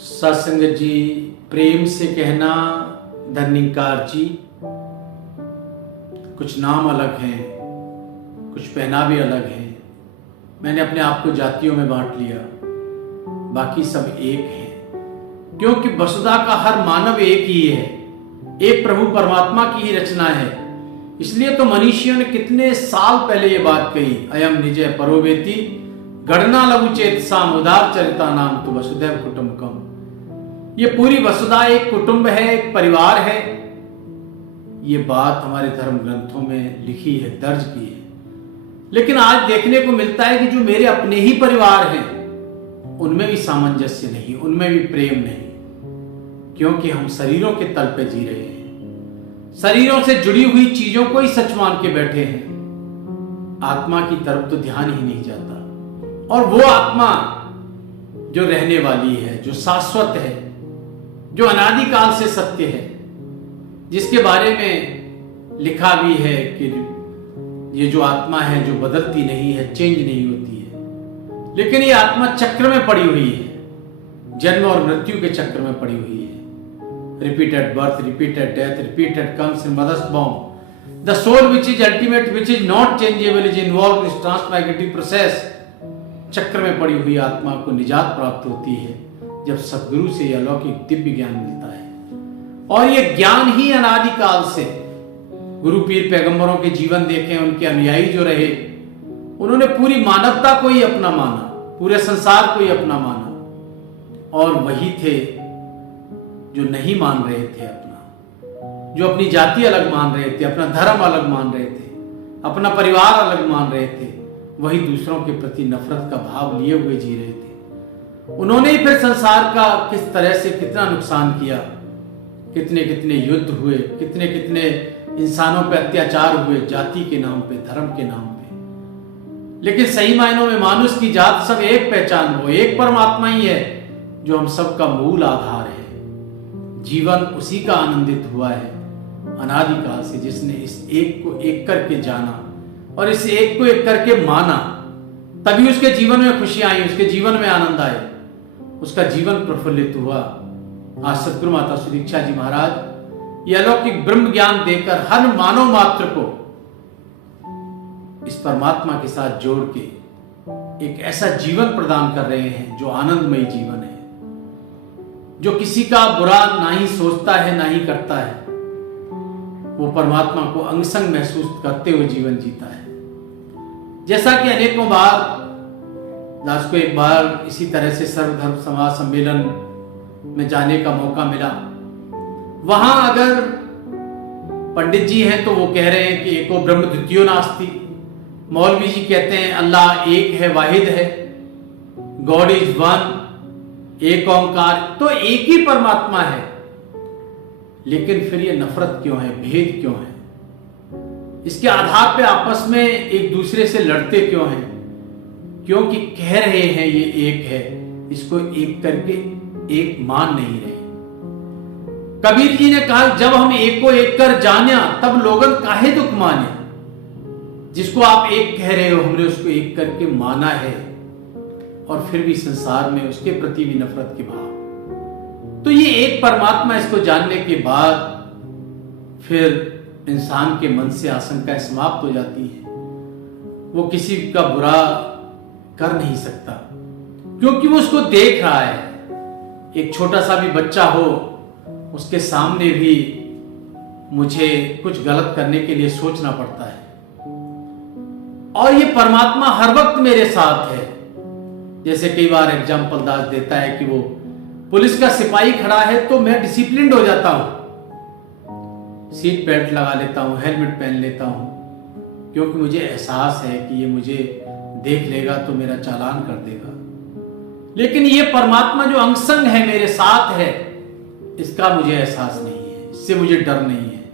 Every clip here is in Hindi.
सत्संगत जी, प्रेम से कहना धन्यकार जी। कुछ नाम अलग हैं, कुछ पहनावे अलग हैं। मैंने अपने आप को जातियों में बांट लिया, बाकी सब एक हैं, क्योंकि वसुधा का हर मानव एक ही है, एक प्रभु परमात्मा की ही रचना है। इसलिए तो मनीषियों ने कितने साल पहले ये बात कही, अयम निजय परोवेति गणना लघु चेतसाम उदार चरिता नाम तो वसुधैव कुटुंबकम। ये पूरी वसुधा एक कुटुंब है, एक परिवार है। ये बात हमारे धर्म ग्रंथों में लिखी है, दर्ज की है। लेकिन आज देखने को मिलता है कि जो मेरे अपने ही परिवार हैं, उनमें भी सामंजस्य नहीं, उनमें भी प्रेम नहीं, क्योंकि हम शरीरों के तल पे जी रहे हैं, शरीरों से जुड़ी हुई चीजों को ही सच मान के बैठे हैं। आत्मा की तरफ तो ध्यान ही नहीं जाता। और वो आत्मा जो रहने वाली है, जो शाश्वत है, जो अनादिकाल से सत्य है, जिसके बारे में लिखा भी है कि ये जो आत्मा है जो बदलती नहीं है, चेंज नहीं होती है, लेकिन ये आत्मा चक्र में पड़ी हुई है, जन्म और मृत्यु के चक्र में पड़ी हुई है। Repeated birth, repeated death, repeated comes in mother's womb. The soul which is ultimate, which is not changeable, is involve in transmigrative process. चक्र में पड़ी हुई आत्मा को निजात प्राप्त होती है जब सदगुरु से यह अलौकिक दिव्य ज्ञान मिलता है। और यह ज्ञान ही अनादिकाल से गुरु पीर पैगंबरों के जीवन देखें, उनके अनुयायी जो रहे, उन्होंने पूरी मानवता को ही अपना माना, पूरे संसार को ही अपना माना। और वही थे जो नहीं मान रहे थे अपना, जो अपनी जाति अलग मान रहे थे, अपना धर्म अलग मान रहे थे, अपना परिवार अलग मान रहे थे, वही दूसरों के प्रति नफरत का भाव लिए हुए जी रहे थे। उन्होंने ही फिर संसार का किस तरह से कितना नुकसान किया, कितने कितने युद्ध हुए, कितने कितने इंसानों पे अत्याचार हुए, जाति के नाम पे, धर्म के नाम पे। लेकिन सही मायनों में मानुष की जात सब एक पहचान, वो एक परमात्मा ही है जो हम सबका मूल आधार है। जीवन उसी का आनंदित हुआ है अनादिकाल से, जिसने इस एक को एक करके जाना और इस एक को एक करके माना। तभी उसके जीवन में खुशियां आई, उसके जीवन में आनंद आए, उसका जीवन प्रफुल्लित हुआ। आज सतगुरु माता सुदीक्षा जी महाराज ये अलौकिक ब्रह्म ज्ञान देकर हर मानव मात्र को इस परमात्मा के साथ जोड़ के एक ऐसा जीवन प्रदान कर रहे हैं जो आनंदमयी जीवन है, जो किसी का बुरा ना ही सोचता है ना ही करता है, वो परमात्मा को अंग संग महसूस करते हुए जीवन जीता है। जैसा कि अनेकों बार दास को एक बार इसी तरह से सर्वधर्म समाज सम्मेलन में जाने का मौका मिला। वहां अगर पंडित जी हैं तो वो कह रहे हैं कि एको ब्रह्म द्वितीयो नास्ति। मौलवी जी कहते हैं अल्लाह एक है, वाहिद है, गॉड इज वन, एक ओंकार, तो एक ही परमात्मा है। लेकिन फिर ये नफरत क्यों है, भेद क्यों है? इसके आधार पे आपस में एक दूसरे से लड़ते क्यों हैं? क्योंकि कह रहे हैं ये एक है, इसको एक करके एक मान नहीं रहे। कबीर जी ने कहा जब हम एक को एक कर जाना तब लोगन काहे दुख माने। जिसको आप एक कह रहे हो, हमने उसको एक करके माना है, और फिर भी संसार में उसके प्रति भी नफरत के भाव। तो ये एक परमात्मा, इसको जानने के बाद फिर इंसान के मन से आशंकाएं समाप्त हो जाती है। वो किसी का बुरा कर नहीं सकता, क्योंकि वो उसको देख रहा है। एक छोटा सा भी बच्चा हो, उसके सामने भी मुझे कुछ गलत करने के लिए सोचना पड़ता है। और ये परमात्मा हर वक्त मेरे साथ है। जैसे कई बार एग्जाम्पल दास देता है कि वो पुलिस का सिपाही खड़ा है तो मैं डिसिप्लिन्ड हो जाता हूं, सीट बेल्ट लगा लेता हूं, हेलमेट पहन लेता हूं, क्योंकि मुझे एहसास है कि ये मुझे देख लेगा तो मेरा चालान कर देगा। लेकिन ये परमात्मा जो अंग संग है, मेरे साथ है, इसका मुझे एहसास नहीं है, इससे मुझे डर नहीं है,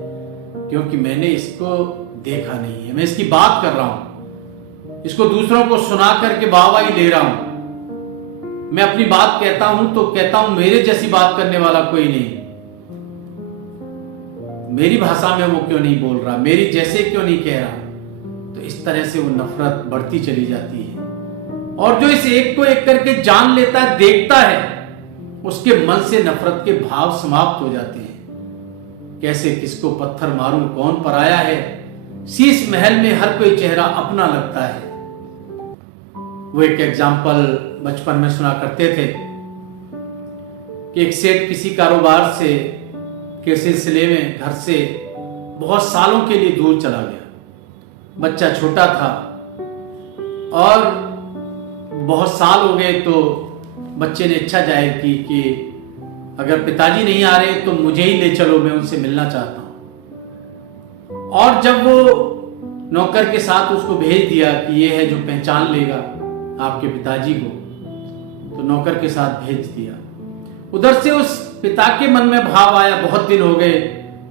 क्योंकि मैंने इसको देखा नहीं है। मैं इसकी बात कर रहा हूं, इसको दूसरों को सुना करके वाहवाही ले रहा हूं। मैं अपनी बात कहता हूं तो कहता हूं मेरे जैसी बात करने वाला कोई नहीं। मेरी भाषा में वो क्यों नहीं बोल रहा, मेरी जैसे क्यों नहीं कह रहा। तो इस तरह से वो नफरत बढ़ती चली जाती है। और जो इस एक को एक करके जान लेता है, देखता है, उसके मन से नफरत के भाव समाप्त हो जाते हैं। कैसे किसको पत्थर मारूं, कौन पराया है, शीश महल में हर कोई चेहरा अपना लगता है। वो एक एग्जाम्पल बचपन में सुना करते थे कि एक सेठ किसी कारोबार से के सिलसिले में घर से बहुत सालों के लिए दूर चला गया। बच्चा छोटा था और बहुत साल हो गए, तो बच्चे ने इच्छा जाहिर की कि अगर पिताजी नहीं आ रहे तो मुझे ही ले चलो, मैं उनसे मिलना चाहता हूं। और जब वो नौकर के साथ उसको भेज दिया कि ये है जो पहचान लेगा आपके पिताजी को, तो नौकर के साथ भेज दिया। उधर से उस पिता के मन में भाव आया, बहुत दिन हो गए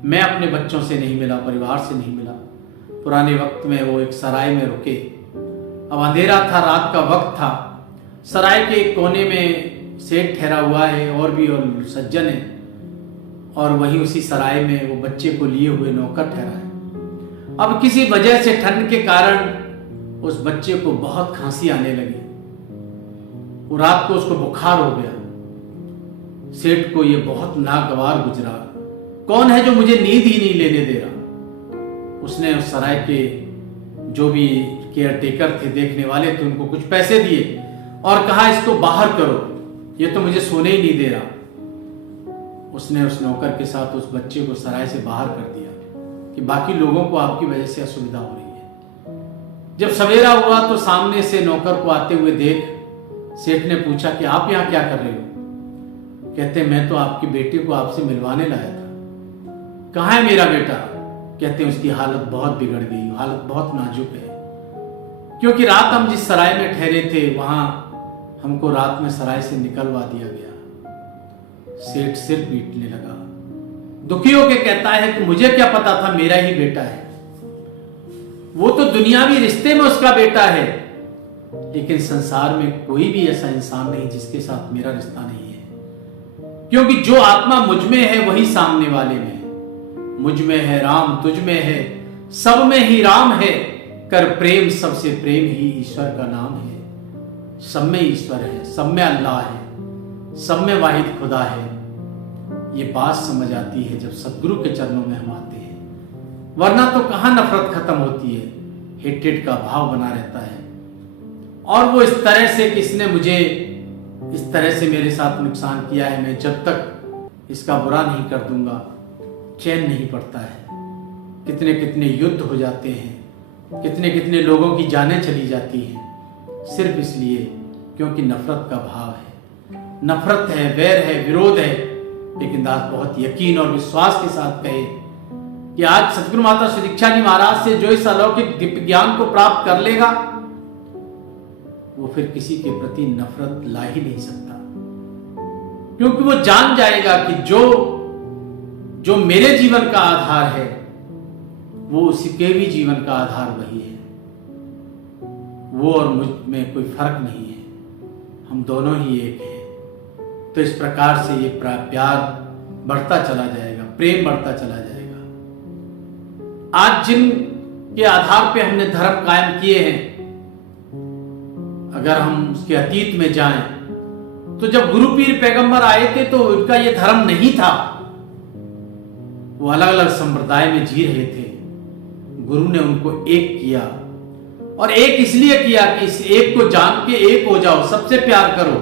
मैं अपने बच्चों से नहीं मिला, परिवार से नहीं मिला। पुराने वक्त में वो एक सराय में रुके। अब अंधेरा था, रात का वक्त था। सराय के एक कोने में सेठ ठहरा हुआ है और भी और सज्जन है, और वहीं उसी सराय में वो बच्चे को लिए हुए नौकर ठहरा है। अब किसी वजह से ठंड के कारण उस बच्चे को बहुत खांसी आने लगी। वो रात को उसको बुखार हो गया। सेठ को ये बहुत नागवार गुजरा, कौन है जो मुझे नींद ही नहीं लेने दे रहा। उसने उस सराय के जो भी केयर टेकर थे, देखने वाले थे, उनको कुछ पैसे दिए और कहा इसको बाहर करो, ये तो मुझे सोने ही नहीं दे रहा। उसने उस नौकर के साथ उस बच्चे को सराय से बाहर कर दिया कि बाकी लोगों को आपकी वजह से असुविधा हो रही है। जब सवेरा हुआ तो सामने से नौकर को आते हुए देख सेठ ने पूछा कि आप यहाँ क्या कर रहे हो? कहते मैं तो आपकी बेटी को आपसे मिलवाने लाया था। कहाँ है मेरा बेटा? कहते हैं उसकी हालत बहुत बिगड़ गई, हालत बहुत नाजुक है, क्योंकि रात हम जिस सराय में ठहरे थे वहां हमको रात में सराय से निकलवा दिया गया। सेठ सिर पीटने लगा, दुखी होकर कहता है कि मुझे क्या पता था मेरा ही बेटा है। वो तो दुनियावी रिश्ते में उसका बेटा है, लेकिन संसार में कोई भी ऐसा इंसान नहीं जिसके साथ मेरा रिश्ता नहीं है, क्योंकि जो आत्मा मुझ में है वही सामने वाले में है। मुझ में है राम, तुझ में है, सब में ही राम है, कर प्रेम सबसे प्रेम ही ईश्वर का नाम है। सब में ईश्वर है, सब में अल्लाह है, सब में वाहिद खुदा है। ये बात समझ आती है जब सदगुरु के चरणों में हम आते हैं, वरना तो कहां नफरत खत्म होती है, हेट्रेड का भाव बना रहता है। और वो इस तरह से कि इसने मुझे इस तरह से मेरे साथ नुकसान किया है, मैं जब तक इसका बुरा नहीं कर दूंगा चैन नहीं पड़ता है। कितने कितने युद्ध हो जाते हैं, कितने कितने लोगों की जानें चली जाती हैं, सिर्फ इसलिए क्योंकि नफरत का भाव है, नफरत है, वैर है, विरोध है। लेकिन दास बहुत यकीन और विश्वास के साथ कहे कि आज सतगुरु माता श्री दीक्षा जी महाराज से जो इस अलौकिक दिव्य ज्ञान को प्राप्त कर लेगा, वो फिर किसी के प्रति नफरत ला ही नहीं सकता, क्योंकि वो जान जाएगा कि जो मेरे जीवन का आधार है वो उसी के भी जीवन का आधार वही है। वो और मुझ में कोई फर्क नहीं है, हम दोनों ही एक हैं। तो इस प्रकार से ये प्यार बढ़ता चला जाएगा, प्रेम बढ़ता चला जाएगा। आज जिन के आधार पे हमने धर्म कायम किए हैं, अगर हम उसके अतीत में जाएं तो जब गुरु पीर पैगंबर आए थे तो उनका ये धर्म नहीं था। वो अलग अलग संप्रदाय में जी रहे थे, गुरु ने उनको एक किया, और एक इसलिए किया कि इस एक को जान के एक हो जाओ, सबसे प्यार करो।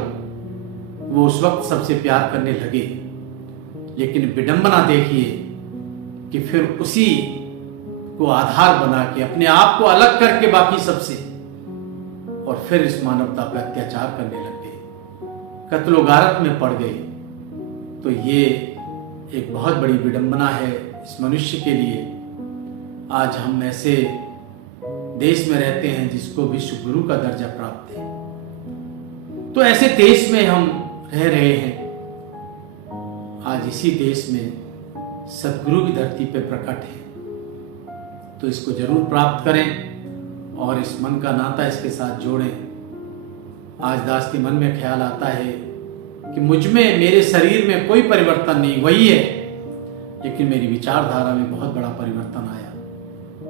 वो उस वक्त सबसे प्यार करने लगे, लेकिन विडंबना देखिए कि फिर उसी को आधार बना के अपने आप को अलग करके बाकी सबसे, और फिर इस मानवता पर अत्याचार करने लग गए, कत्लो गारत में पड़ गए। तो ये एक बहुत बड़ी विडंबना है इस मनुष्य के लिए। आज हम ऐसे देश में रहते हैं जिसको विश्व गुरु का दर्जा प्राप्त है, तो ऐसे देश में हम रह रहे हैं। आज इसी देश में सदगुरु की धरती पे प्रकट है, तो इसको जरूर प्राप्त करें और इस मन का नाता इसके साथ जोड़ें। आज दास के मन में ख्याल आता है कि मुझ में, मेरे शरीर में कोई परिवर्तन नहीं, वही है, लेकिन मेरी विचारधारा में बहुत बड़ा परिवर्तन आया।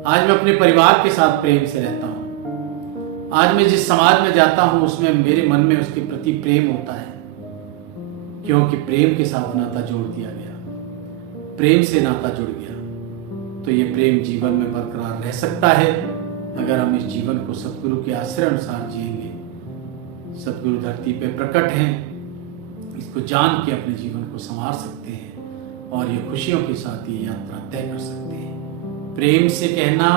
आज मैं अपने परिवार के साथ प्रेम से रहता हूं। आज मैं जिस समाज में जाता हूं उसमें मेरे मन में उसके प्रति प्रेम होता है। क्योंकि प्रेम के साथ नाता जोड़ दिया गया, प्रेम से नाता जुड़ गया, तो ये प्रेम जीवन में बरकरार रह सकता है अगर हम इस जीवन को सतगुरु के आश्रय अनुसार जिएंगे। सतगुरु धरती पे प्रकट हैं, इसको जान के अपने जीवन को संवार सकते हैं और ये खुशियों के साथ ये यात्रा तय कर सकते हैं। प्रेम से कहना